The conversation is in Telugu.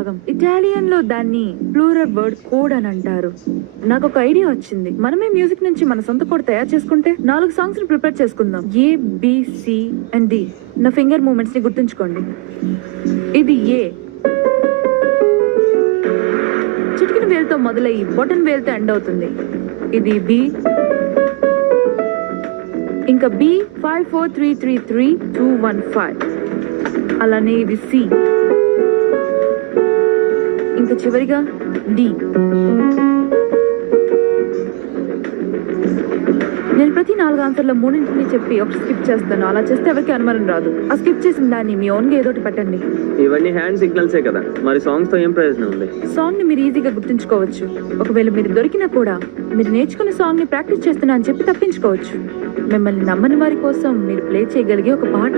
భాగం. ఇటాలియన్ లో దాన్ని ప్లూరల్ వర్డ్ కోడ్ అని అంటారు. నాకు ఒక ఐడియా వచ్చింది. మనమే మ్యూజిక్ నుంచి మన సొంత కోడ్ తయారు చేసుకుంటే 4 సాంగ్స్ ని ప్రిపేర్ చేసుకుందాం. ఏ, బి, సి అండ్ డి. నా ఫింగర్ మూమెంట్స్ ని గుర్తుంచుకోండి. ఇది ఏ, చిటికిన వేలుతో మొదలయ్యి బొటన్ వేలుతో ఎండ్ అవుతుంది. ఇది బి, ఇంకా బి 5 4 3 3 3 2 1 5. అలానే ఇది సి, ఇంకా చివరిగా డి. నేను ప్రతి 4 ఆన్సర్లో 3 చెప్పి ఒక స్కిప్ చేస్తాను. అలా చేస్తే ఎవరికి అనుమానం రాదు. ఆ స్కిప్ చేసిన దాన్ని మీ ఓన్గా ఏదో ఒకటి పెట్టండి. ఇవన్నీ హ్యాండ్ సిగ్నల్సే కదా, మరి సాంగ్స్ తో ఏం ప్రయోజనం ఉంది? సాంగ్ ని మీరు ఈజీగా గుర్తుంచుకోవచ్చు. ఒకవేళ మీరు దొరికినా కూడా మీరు నేర్చుకున్న సాంగ్ ని ప్రాక్టీస్ చేస్తున్నా అని చెప్పి తప్పించుకోవచ్చు. మిమ్మల్ని నమ్మని వారి కోసం మీరు ప్లే చేయగలిగే ఒక పాట.